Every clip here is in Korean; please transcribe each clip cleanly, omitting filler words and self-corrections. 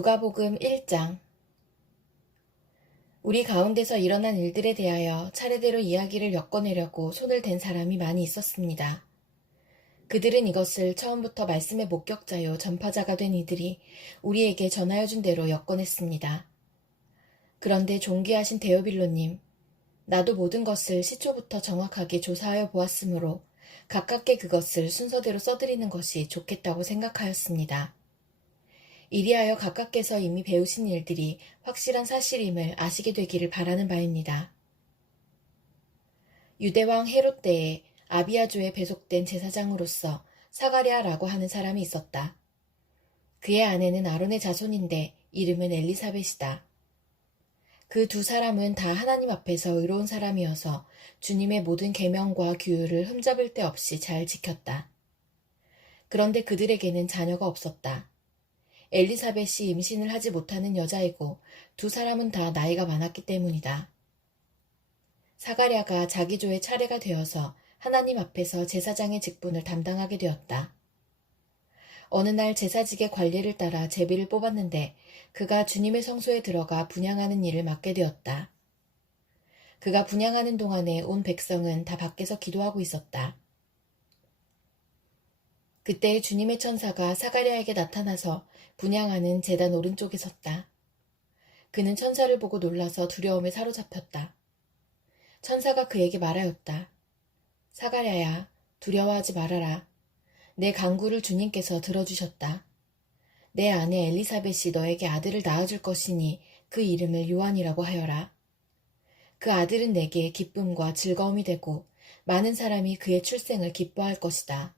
누가복음 1장. 우리 가운데서 일어난 일들에 대하여 차례대로 이야기를 엮어내려고 손을 댄 사람이 많이 있었습니다. 그들은 이것을 처음부터 말씀의 목격자요 전파자가 된 이들이 우리에게 전하여 준 대로 엮어냈습니다. 그런데 존귀하신 데오빌로님, 나도 모든 것을 시초부터 정확하게 조사하여 보았으므로 가깝게 그것을 순서대로 써드리는 것이 좋겠다고 생각하였습니다. 이리하여 각각께서 이미 배우신 일들이 확실한 사실임을 아시게 되기를 바라는 바입니다. 유대왕 헤롯 때에 아비아조에 배속된 제사장으로서 사가랴라고 하는 사람이 있었다. 그의 아내는 아론의 자손인데 이름은 엘리사벳이다. 그 두 사람은 다 하나님 앞에서 의로운 사람이어서 주님의 모든 계명과 규율을 흠잡을 데 없이 잘 지켰다. 그런데 그들에게는 자녀가 없었다. 엘리사벳이 임신을 하지 못하는 여자이고 두 사람은 다 나이가 많았기 때문이다. 사가랴가 자기 조의 차례가 되어서 하나님 앞에서 제사장의 직분을 담당하게 되었다. 어느 날 제사직의 관례를 따라 제비를 뽑았는데 그가 주님의 성소에 들어가 분향하는 일을 맡게 되었다. 그가 분향하는 동안에 온 백성은 다 밖에서 기도하고 있었다. 그때 주님의 천사가 사가랴에게 나타나서 분향하는 제단 오른쪽에 섰다. 그는 천사를 보고 놀라서 두려움에 사로잡혔다. 천사가 그에게 말하였다. 사가랴야, 두려워하지 말아라. 내 간구를 주님께서 들어주셨다. 내 아내 엘리사벳이 너에게 아들을 낳아줄 것이니 그 이름을 요한이라고 하여라. 그 아들은 내게 기쁨과 즐거움이 되고 많은 사람이 그의 출생을 기뻐할 것이다.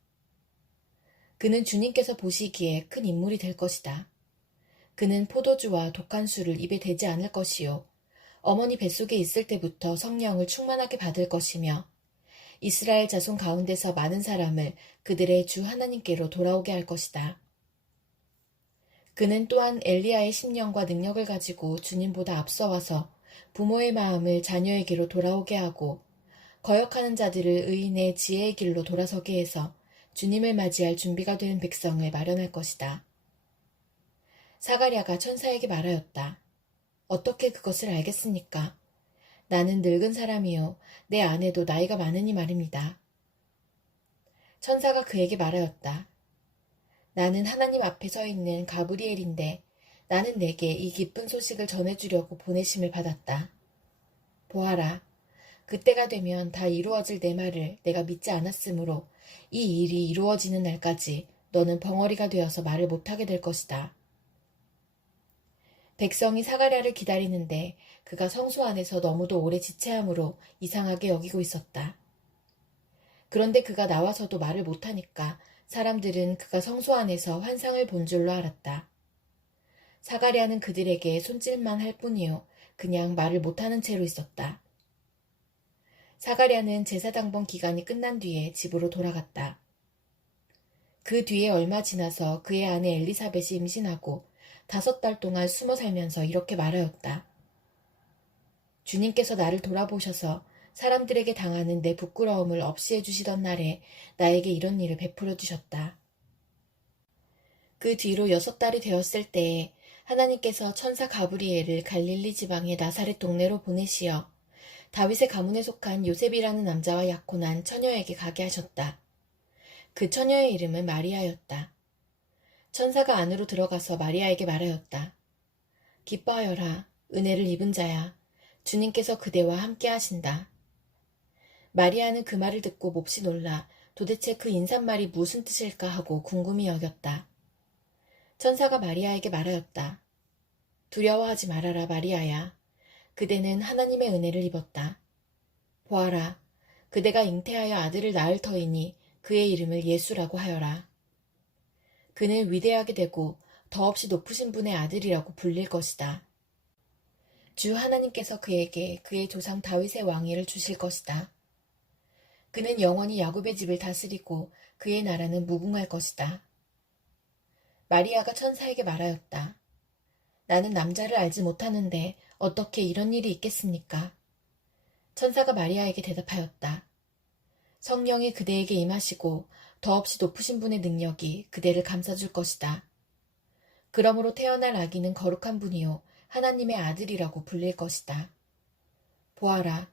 그는 주님께서 보시기에 큰 인물이 될 것이다. 그는 포도주와 독한 술을 입에 대지 않을 것이요. 어머니 뱃속에 있을 때부터 성령을 충만하게 받을 것이며 이스라엘 자손 가운데서 많은 사람을 그들의 주 하나님께로 돌아오게 할 것이다. 그는 또한 엘리야의 심령과 능력을 가지고 주님보다 앞서와서 부모의 마음을 자녀에게로 돌아오게 하고 거역하는 자들을 의인의 지혜의 길로 돌아서게 해서 주님을 맞이할 준비가 된 백성을 마련할 것이다. 사가랴가 천사에게 말하였다. 어떻게 그것을 알겠습니까? 나는 늙은 사람이요. 내 아내도 나이가 많으니 말입니다. 천사가 그에게 말하였다. 나는 하나님 앞에 서 있는 가브리엘인데 나는 내게 이 기쁜 소식을 전해주려고 보내심을 받았다. 보아라. 그때가 되면 다 이루어질 내 말을 내가 믿지 않았으므로 이 일이 이루어지는 날까지 너는 벙어리가 되어서 말을 못하게 될 것이다. 백성이 사가랴를 기다리는데 그가 성소 안에서 너무도 오래 지체함으로 이상하게 여기고 있었다. 그런데 그가 나와서도 말을 못하니까 사람들은 그가 성소 안에서 환상을 본 줄로 알았다. 사가랴는 그들에게 손짓만 할 뿐이요. 그냥 말을 못하는 채로 있었다. 사가랴는 제사당번 기간이 끝난 뒤에 집으로 돌아갔다. 그 뒤에 얼마 지나서 그의 아내 엘리사벳이 임신하고 5달 동안 숨어 살면서 이렇게 말하였다. 주님께서 나를 돌아보셔서 사람들에게 당하는 내 부끄러움을 없이 해주시던 날에 나에게 이런 일을 베풀어 주셨다. 그 뒤로 6달이 되었을 때에 하나님께서 천사 가브리엘을 갈릴리 지방의 나사렛 동네로 보내시어 다윗의 가문에 속한 요셉이라는 남자와 약혼한 처녀에게 가게 하셨다. 그 처녀의 이름은 마리아였다. 천사가 안으로 들어가서 마리아에게 말하였다. 기뻐하여라. 은혜를 입은 자야. 주님께서 그대와 함께 하신다. 마리아는 그 말을 듣고 몹시 놀라 도대체 그 인사말이 무슨 뜻일까 하고 궁금히 여겼다. 천사가 마리아에게 말하였다. 두려워하지 말아라 마리아야. 그대는 하나님의 은혜를 입었다. 보아라. 그대가 잉태하여 아들을 낳을 터이니 그의 이름을 예수라고 하여라. 그는 위대하게 되고 더없이 높으신 분의 아들이라고 불릴 것이다. 주 하나님께서 그에게 그의 조상 다윗의 왕위를 주실 것이다. 그는 영원히 야곱의 집을 다스리고 그의 나라는 무궁할 것이다. 마리아가 천사에게 말하였다. 나는 남자를 알지 못하는데 어떻게 이런 일이 있겠습니까? 천사가 마리아에게 대답하였다. 성령이 그대에게 임하시고 더없이 높으신 분의 능력이 그대를 감싸줄 것이다. 그러므로 태어날 아기는 거룩한 분이요 하나님의 아들이라고 불릴 것이다. 보아라,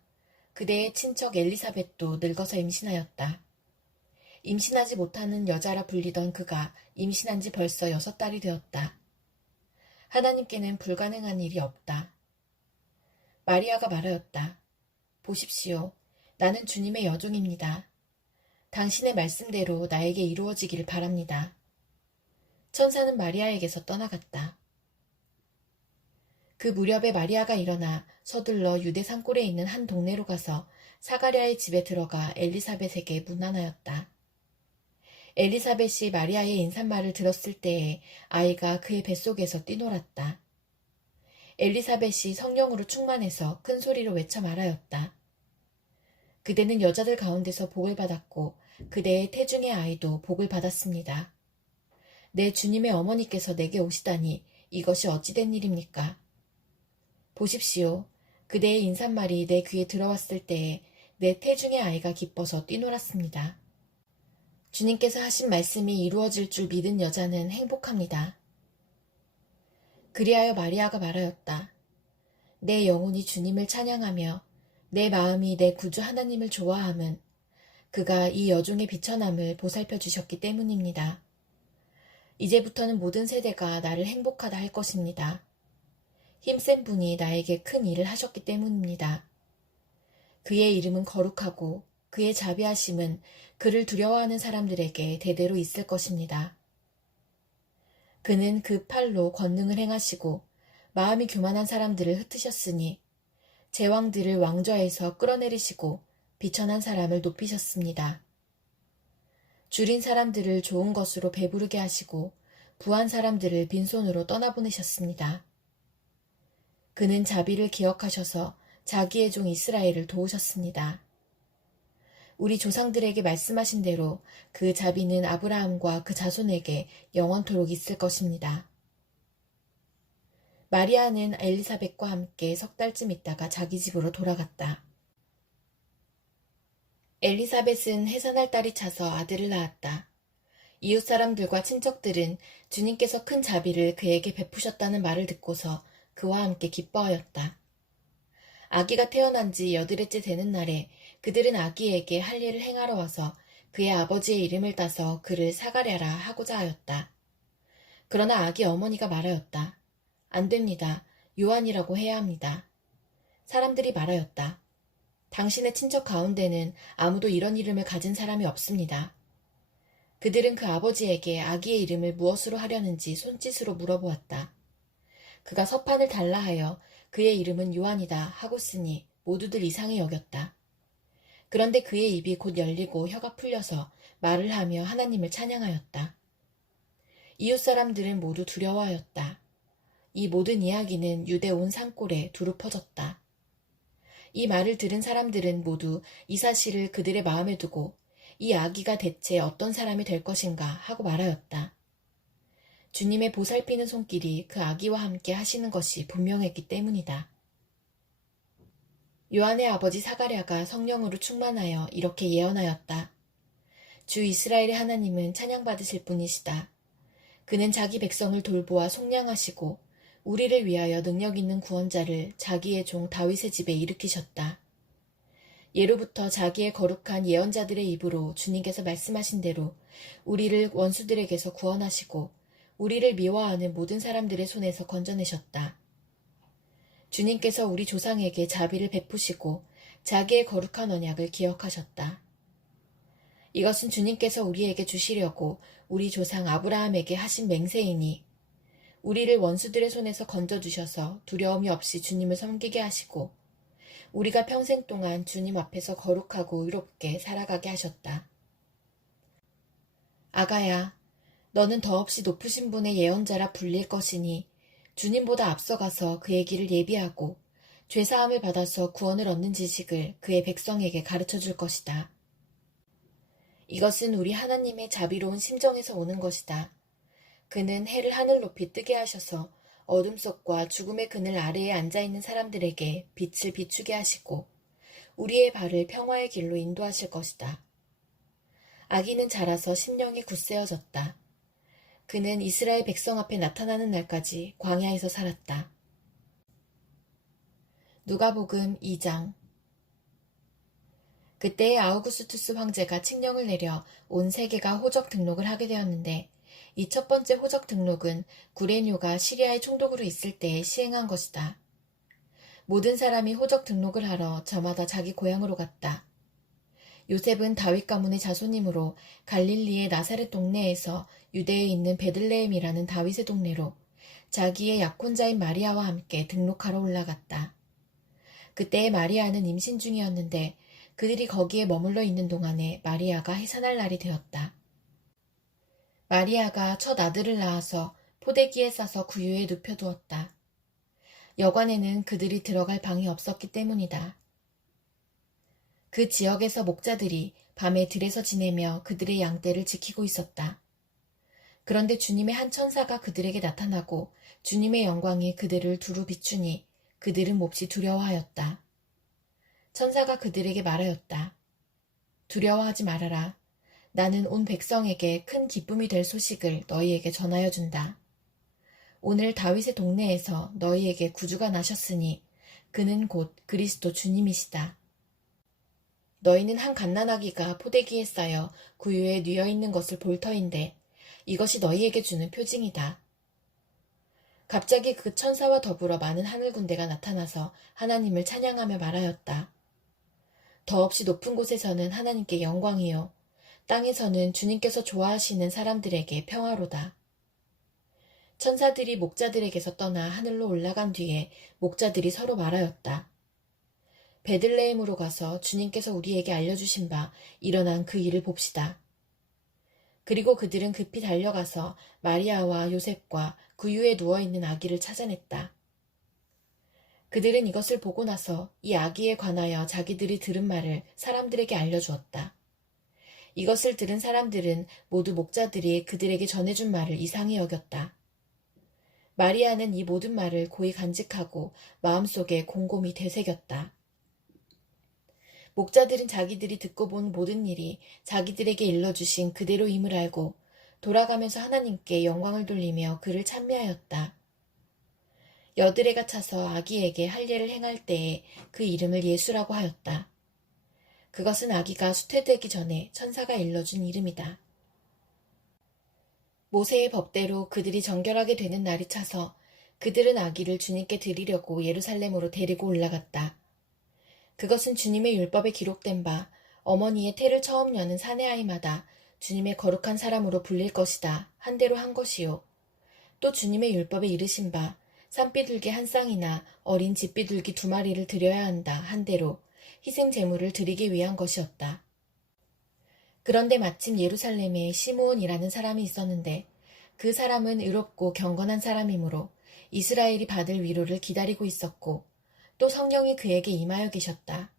그대의 친척 엘리사벳도 늙어서 임신하였다. 임신하지 못하는 여자라 불리던 그가 임신한 지 벌써 6달이 되었다. 하나님께는 불가능한 일이 없다. 마리아가 말하였다. 보십시오. 나는 주님의 여종입니다. 당신의 말씀대로 나에게 이루어지기를 바랍니다. 천사는 마리아에게서 떠나갔다. 그 무렵에 마리아가 일어나 서둘러 유대 산골에 있는 한 동네로 가서 사가랴의 집에 들어가 엘리사벳에게 문안하였다. 엘리사벳이 마리아의 인사말을 들었을 때에 아이가 그의 뱃속에서 뛰놀았다. 엘리사벳이 성령으로 충만해서 큰 소리로 외쳐 말하였다. 그대는 여자들 가운데서 복을 받았고 그대의 태중의 아이도 복을 받았습니다. 내 주님의 어머니께서 내게 오시다니 이것이 어찌 된 일입니까? 보십시오. 그대의 인사말이 내 귀에 들어왔을 때에 내 태중의 아이가 기뻐서 뛰놀았습니다. 주님께서 하신 말씀이 이루어질 줄 믿은 여자는 행복합니다. 그리하여 마리아가 말하였다. 내 영혼이 주님을 찬양하며 내 마음이 내 구주 하나님을 좋아함은 그가 이 여종의 비천함을 보살펴 주셨기 때문입니다. 이제부터는 모든 세대가 나를 행복하다 할 것입니다. 힘센 분이 나에게 큰 일을 하셨기 때문입니다. 그의 이름은 거룩하고 그의 자비하심은 그를 두려워하는 사람들에게 대대로 있을 것입니다. 그는 그 팔로 권능을 행하시고 마음이 교만한 사람들을 흩으셨으니 제왕들을 왕좌에서 끌어내리시고 비천한 사람을 높이셨습니다. 줄인 사람들을 좋은 것으로 배부르게 하시고 부한 사람들을 빈손으로 떠나보내셨습니다. 그는 자비를 기억하셔서 자기의 종 이스라엘을 도우셨습니다. 우리 조상들에게 말씀하신 대로 그 자비는 아브라함과 그 자손에게 영원토록 있을 것입니다. 마리아는 엘리사벳과 함께 3달쯤 있다가 자기 집으로 돌아갔다. 엘리사벳은 해산할 딸이 차서 아들을 낳았다. 이웃 사람들과 친척들은 주님께서 큰 자비를 그에게 베푸셨다는 말을 듣고서 그와 함께 기뻐하였다. 아기가 태어난 지 8일째 되는 날에 그들은 아기에게 할 일을 행하러 와서 그의 아버지의 이름을 따서 그를 사가랴라 하고자 하였다. 그러나 아기 어머니가 말하였다. 안 됩니다. 요한이라고 해야 합니다. 사람들이 말하였다. 당신의 친척 가운데는 아무도 이런 이름을 가진 사람이 없습니다. 그들은 그 아버지에게 아기의 이름을 무엇으로 하려는지 손짓으로 물어보았다. 그가 서판을 달라 하여 그의 이름은 요한이다 하고 쓰니 모두들 이상히 여겼다. 그런데 그의 입이 곧 열리고 혀가 풀려서 말을 하며 하나님을 찬양하였다. 이웃 사람들은 모두 두려워하였다. 이 모든 이야기는 유대 온 산골에 두루 퍼졌다. 이 말을 들은 사람들은 모두 이 사실을 그들의 마음에 두고 이 아기가 대체 어떤 사람이 될 것인가 하고 말하였다. 주님의 보살피는 손길이 그 아기와 함께 하시는 것이 분명했기 때문이다. 요한의 아버지 사가랴가 성령으로 충만하여 이렇게 예언하였다. 주 이스라엘의 하나님은 찬양받으실 분이시다. 그는 자기 백성을 돌보아 속량하시고 우리를 위하여 능력 있는 구원자를 자기의 종 다윗의 집에 일으키셨다. 예로부터 자기의 거룩한 예언자들의 입으로 주님께서 말씀하신 대로 우리를 원수들에게서 구원하시고 우리를 미워하는 모든 사람들의 손에서 건져내셨다. 주님께서 우리 조상에게 자비를 베푸시고 자기의 거룩한 언약을 기억하셨다. 이것은 주님께서 우리에게 주시려고 우리 조상 아브라함에게 하신 맹세이니 우리를 원수들의 손에서 건져주셔서 두려움이 없이 주님을 섬기게 하시고 우리가 평생 동안 주님 앞에서 거룩하고 의롭게 살아가게 하셨다. 아가야, 너는 더없이 높으신 분의 예언자라 불릴 것이니 주님보다 앞서가서 그의 길을 예비하고 죄사함을 받아서 구원을 얻는 지식을 그의 백성에게 가르쳐 줄 것이다. 이것은 우리 하나님의 자비로운 심정에서 오는 것이다. 그는 해를 하늘 높이 뜨게 하셔서 어둠 속과 죽음의 그늘 아래에 앉아있는 사람들에게 빛을 비추게 하시고 우리의 발을 평화의 길로 인도하실 것이다. 아기는 자라서 심령이 굳세어졌다. 그는 이스라엘 백성 앞에 나타나는 날까지 광야에서 살았다. 누가복음 2장. 그때에 아우구스투스 황제가 칙령을 내려 온 세계가 호적 등록을 하게 되었는데, 이 첫 번째 호적 등록은 구레뇨가 시리아의 총독으로 있을 때에 시행한 것이다. 모든 사람이 호적 등록을 하러 저마다 자기 고향으로 갔다. 요셉은 다윗 가문의 자손이므로 갈릴리의 나사렛 동네에서 유대에 있는 베들레헴이라는 다윗의 동네로 자기의 약혼자인 마리아와 함께 등록하러 올라갔다. 그때의 마리아는 임신 중이었는데 그들이 거기에 머물러 있는 동안에 마리아가 해산할 날이 되었다. 마리아가 첫 아들을 낳아서 포대기에 싸서 구유에 눕혀두었다. 여관에는 그들이 들어갈 방이 없었기 때문이다. 그 지역에서 목자들이 밤에 들에서 지내며 그들의 양떼를 지키고 있었다. 그런데 주님의 한 천사가 그들에게 나타나고 주님의 영광이 그들을 두루 비추니 그들은 몹시 두려워하였다. 천사가 그들에게 말하였다. 두려워하지 말아라. 나는 온 백성에게 큰 기쁨이 될 소식을 너희에게 전하여 준다. 오늘 다윗의 동네에서 너희에게 구주가 나셨으니 그는 곧 그리스도 주님이시다. 너희는 한 갓난아기가 포대기에 쌓여 구유에 뉘어 있는 것을 볼 터인데 이것이 너희에게 주는 표징이다. 갑자기 그 천사와 더불어 많은 하늘 군대가 나타나서 하나님을 찬양하며 말하였다. 더없이 높은 곳에서는 하나님께 영광이요, 땅에서는 주님께서 좋아하시는 사람들에게 평화로다. 천사들이 목자들에게서 떠나 하늘로 올라간 뒤에 목자들이 서로 말하였다. 베들레헴으로 가서 주님께서 우리에게 알려주신 바 일어난 그 일을 봅시다. 그리고 그들은 급히 달려가서 마리아와 요셉과 구유에 누워있는 아기를 찾아냈다. 그들은 이것을 보고 나서 이 아기에 관하여 자기들이 들은 말을 사람들에게 알려주었다. 이것을 들은 사람들은 모두 목자들이 그들에게 전해준 말을 이상히 여겼다. 마리아는 이 모든 말을 고이 간직하고 마음속에 곰곰이 되새겼다. 목자들은 자기들이 듣고 본 모든 일이 자기들에게 일러주신 그대로임을 알고 돌아가면서 하나님께 영광을 돌리며 그를 찬미하였다. 여드레가 차서 아기에게 할례를 행할 때에 그 이름을 예수라고 하였다. 그것은 아기가 수태되기 전에 천사가 일러준 이름이다. 모세의 법대로 그들이 정결하게 되는 날이 차서 그들은 아기를 주님께 드리려고 예루살렘으로 데리고 올라갔다. 그것은 주님의 율법에 기록된 바 어머니의 태를 처음 여는 사내아이마다 주님의 거룩한 사람으로 불릴 것이다 한 대로 한 것이요. 또 주님의 율법에 이르신 바 산비둘기 한 쌍이나 어린 집비둘기 2마리를 드려야 한다 한 대로 희생 제물을 드리기 위한 것이었다. 그런데 마침 예루살렘에 시므온이라는 사람이 있었는데 그 사람은 의롭고 경건한 사람이므로 이스라엘이 받을 위로를 기다리고 있었고 또 성령이 그에게 임하여 계셨다.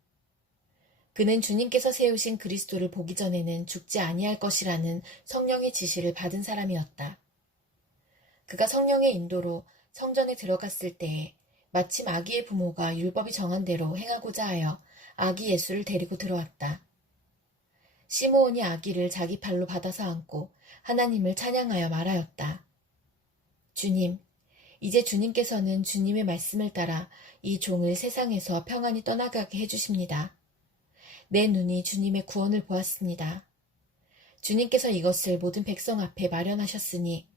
그는 주님께서 세우신 그리스도를 보기 전에는 죽지 아니할 것이라는 성령의 지시를 받은 사람이었다. 그가 성령의 인도로 성전에 들어갔을 때에 마침 아기의 부모가 율법이 정한 대로 행하고자 하여 아기 예수를 데리고 들어왔다. 시므온이 아기를 자기 팔로 받아서 안고 하나님을 찬양하여 말하였다. 주님, 이제 주님께서는 주님의 말씀을 따라 이 종을 세상에서 평안히 떠나가게 해주십니다. 내 눈이 주님의 구원을 보았습니다. 주님께서 이것을 모든 백성 앞에 마련하셨으니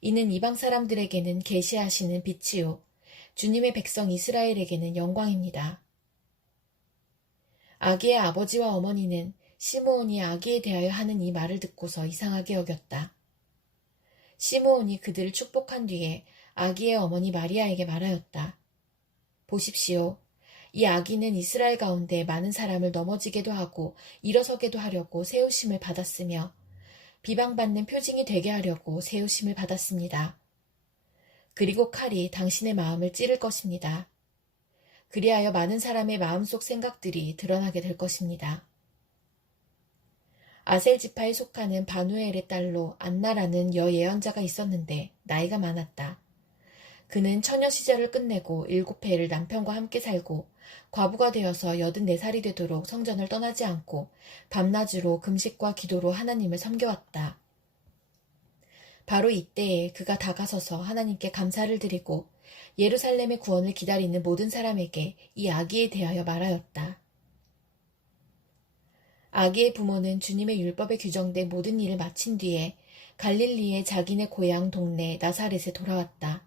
이는 이방 사람들에게는 계시하시는 빛이요 주님의 백성 이스라엘에게는 영광입니다. 아기의 아버지와 어머니는 시므온이 아기에 대하여 하는 이 말을 듣고서 이상하게 여겼다. 시므온이 그들을 축복한 뒤에 아기의 어머니 마리아에게 말하였다. 보십시오. 이 아기는 이스라엘 가운데 많은 사람을 넘어지게도 하고 일어서게도 하려고 세우심을 받았으며 비방받는 표징이 되게 하려고 세우심을 받았습니다. 그리고 칼이 당신의 마음을 찌를 것입니다. 그리하여 많은 사람의 마음속 생각들이 드러나게 될 것입니다. 아셀 지파에 속하는 바누엘의 딸로 안나라는 여예언자가 있었는데 나이가 많았다. 그는 처녀 시절을 끝내고 7해를 남편과 함께 살고 과부가 되어서 84살이 되도록 성전을 떠나지 않고 밤낮으로 금식과 기도로 하나님을 섬겨왔다. 바로 이때에 그가 다가서서 하나님께 감사를 드리고 예루살렘의 구원을 기다리는 모든 사람에게 이 아기에 대하여 말하였다. 아기의 부모는 주님의 율법에 규정된 모든 일을 마친 뒤에 갈릴리의 자기네 고향 동네 나사렛에 돌아왔다.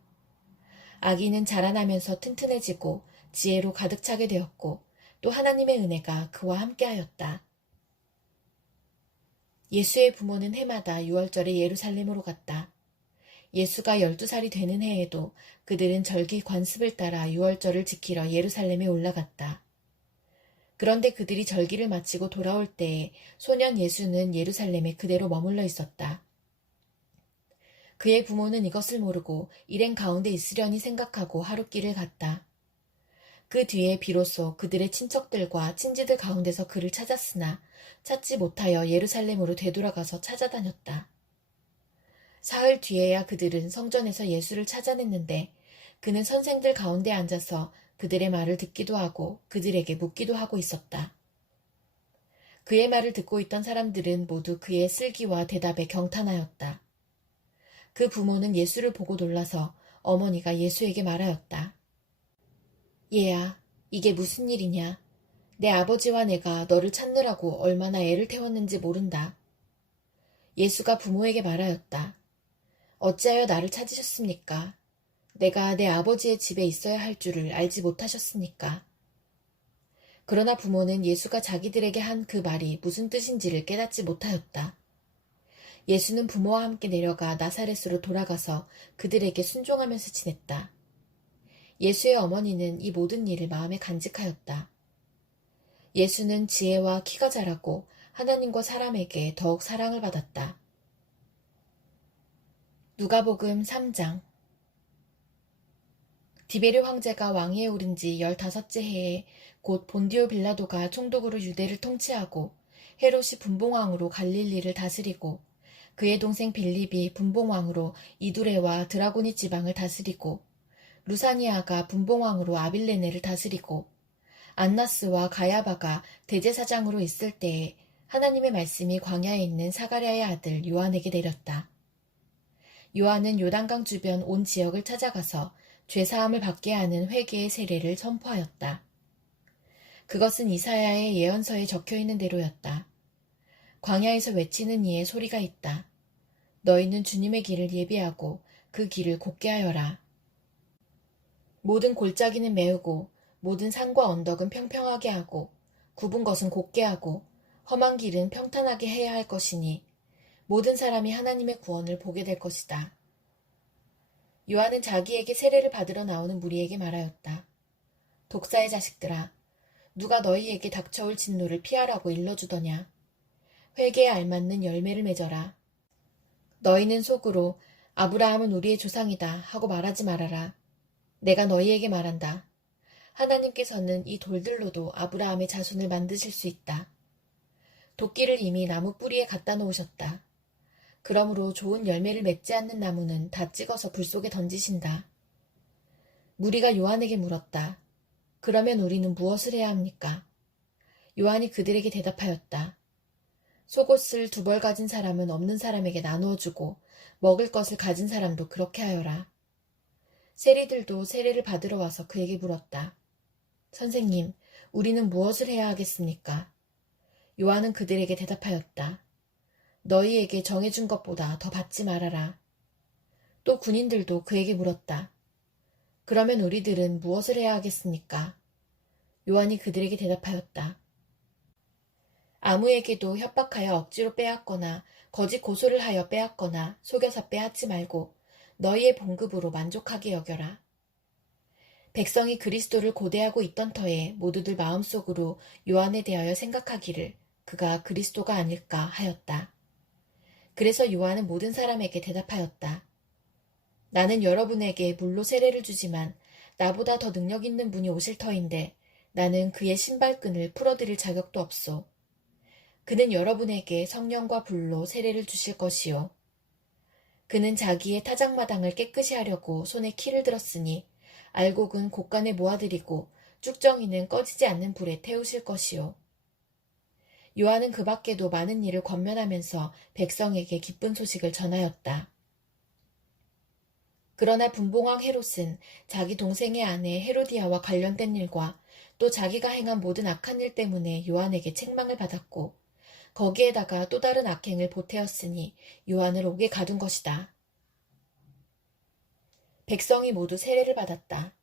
아기는 자라나면서 튼튼해지고 지혜로 가득 차게 되었고 또 하나님의 은혜가 그와 함께하였다. 예수의 부모는 해마다 유월절에 예루살렘으로 갔다. 예수가 12살이 되는 해에도 그들은 절기 관습을 따라 유월절을 지키러 예루살렘에 올라갔다. 그런데 그들이 절기를 마치고 돌아올 때에 소년 예수는 예루살렘에 그대로 머물러 있었다. 그의 부모는 이것을 모르고 일행 가운데 있으려니 생각하고 하룻길을 갔다. 그 뒤에 비로소 그들의 친척들과 친지들 가운데서 그를 찾았으나 찾지 못하여 예루살렘으로 되돌아가서 찾아다녔다. 사흘 뒤에야 그들은 성전에서 예수를 찾아냈는데 그는 선생들 가운데 앉아서 그들의 말을 듣기도 하고 그들에게 묻기도 하고 있었다. 그의 말을 듣고 있던 사람들은 모두 그의 슬기와 대답에 경탄하였다. 그 부모는 예수를 보고 놀라서 어머니가 예수에게 말하였다. 얘야, 이게 무슨 일이냐? 내 아버지와 내가 너를 찾느라고 얼마나 애를 태웠는지 모른다. 예수가 부모에게 말하였다. 어찌하여 나를 찾으셨습니까? 내가 내 아버지의 집에 있어야 할 줄을 알지 못하셨습니까? 그러나 부모는 예수가 자기들에게 한 그 말이 무슨 뜻인지를 깨닫지 못하였다. 예수는 부모와 함께 내려가 나사렛으로 돌아가서 그들에게 순종하면서 지냈다. 예수의 어머니는 이 모든 일을 마음에 간직하였다. 예수는 지혜와 키가 자라고 하나님과 사람에게 더욱 사랑을 받았다. 누가복음 3장. 디베르 황제가 왕위에 오른 지 15째 해에 곧 본디오 빌라도가 총독으로 유대를 통치하고 헤롯이 분봉왕으로 갈릴리를 다스리고 그의 동생 빌립이 분봉왕으로 이두레와 드라고니 지방을 다스리고 루사니아가 분봉왕으로 아빌레네를 다스리고 안나스와 가야바가 대제사장으로 있을 때에 하나님의 말씀이 광야에 있는 사가랴의 아들 요한에게 내렸다. 요한은 요단강 주변 온 지역을 찾아가서 죄사함을 받게 하는 회개의 세례를 선포하였다. 그것은 이사야의 예언서에 적혀있는 대로였다. 광야에서 외치는 이의 소리가 있다. 너희는 주님의 길을 예비하고 그 길을 곧게 하여라. 모든 골짜기는 메우고 모든 산과 언덕은 평평하게 하고 굽은 것은 곧게 하고 험한 길은 평탄하게 해야 할 것이니 모든 사람이 하나님의 구원을 보게 될 것이다. 요한은 자기에게 세례를 받으러 나오는 무리에게 말하였다. 독사의 자식들아, 누가 너희에게 닥쳐올 진노를 피하라고 일러주더냐. 회개에 알맞는 열매를 맺어라. 너희는 속으로 아브라함은 우리의 조상이다 하고 말하지 말아라. 내가 너희에게 말한다. 하나님께서는 이 돌들로도 아브라함의 자손을 만드실 수 있다. 도끼를 이미 나무 뿌리에 갖다 놓으셨다. 그러므로 좋은 열매를 맺지 않는 나무는 다 찍어서 불 속에 던지신다. 무리가 요한에게 물었다. 그러면 우리는 무엇을 해야 합니까? 요한이 그들에게 대답하였다. 속옷을 2벌 가진 사람은 없는 사람에게 나누어 주고 먹을 것을 가진 사람도 그렇게 하여라. 세리들도 세례를 받으러 와서 그에게 물었다. 선생님, 우리는 무엇을 해야 하겠습니까? 요한은 그들에게 대답하였다. 너희에게 정해준 것보다 더 받지 말아라. 또 군인들도 그에게 물었다. 그러면 우리들은 무엇을 해야 하겠습니까? 요한이 그들에게 대답하였다. 아무에게도 협박하여 억지로 빼앗거나 거짓 고소를 하여 빼앗거나 속여서 빼앗지 말고 너희의 봉급으로 만족하게 여겨라. 백성이 그리스도를 고대하고 있던 터에 모두들 마음속으로 요한에 대하여 생각하기를 그가 그리스도가 아닐까 하였다. 그래서 요한은 모든 사람에게 대답하였다. 나는 여러분에게 물로 세례를 주지만 나보다 더 능력 있는 분이 오실 터인데 나는 그의 신발끈을 풀어드릴 자격도 없소. 그는 여러분에게 성령과 불로 세례를 주실 것이요. 그는 자기의 타작마당을 깨끗이 하려고 손에 키를 들었으니 알곡은 곳간에 모아들이고 쭉정이는 꺼지지 않는 불에 태우실 것이요. 요한은 그 밖에도 많은 일을 권면하면서 백성에게 기쁜 소식을 전하였다. 그러나 분봉왕 헤롯은 자기 동생의 아내 헤로디아와 관련된 일과 또 자기가 행한 모든 악한 일 때문에 요한에게 책망을 받았고 거기에다가 또 다른 악행을 보태었으니 요한을 옥에 가둔 것이다. 백성이 모두 세례를 받았다.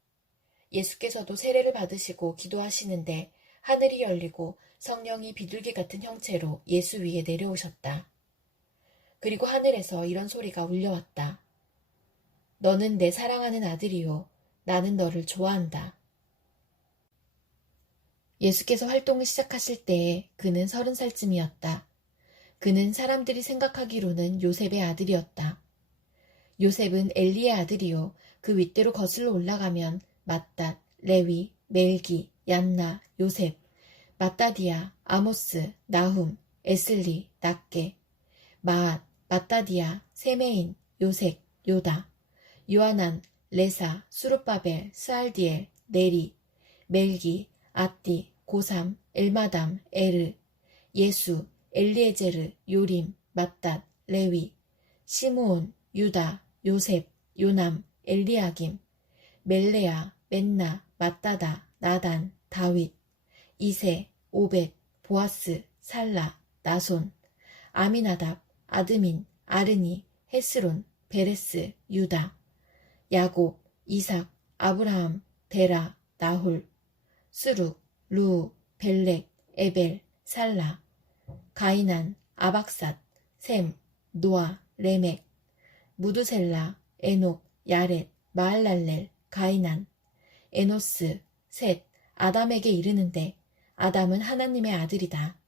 예수께서도 세례를 받으시고 기도하시는데 하늘이 열리고 성령이 비둘기 같은 형체로 예수 위에 내려오셨다. 그리고 하늘에서 이런 소리가 울려왔다. 너는 내 사랑하는 아들이요. 나는 너를 좋아한다. 예수께서 활동을 시작하실 때에 그는 30살쯤이었다. 그는 사람들이 생각하기로는 요셉의 아들이었다. 요셉은 엘리의 아들이요. 그 윗대로 거슬러 올라가면 맏닷, 레위, 멜기, 얀나, 요셉, 마따디아, 아모스, 나훔, 에슬리, 낫게, 마앗, 마따디아, 세메인, 요색, 요다, 요하난, 레사, 수룹바벨, 스알디엘, 네리, 멜기, 아띠, 고삼, 엘마담, 에르, 예수, 엘리에제르, 요림, 맏닷, 레위, 시므온, 유다, 요셉, 요남, 엘리야김, 멜레아, 맨나, 맏다다, 나단, 다윗, 이세, 오벳, 보아스, 살라, 나손, 아미나답, 아드민, 아르니, 헤스론, 베레스, 유다, 야곱, 이삭, 아브라함, 데라, 나홀, 스룩, 루, 벨렉, 에벨, 살라, 가이난, 아박삿, 셈, 노아, 레멕, 무두셀라, 에녹, 야렛, 마할랄렐, 가이난, 에노스, 셋, 아담에게 이르는데 아담은 하나님의 아들이다.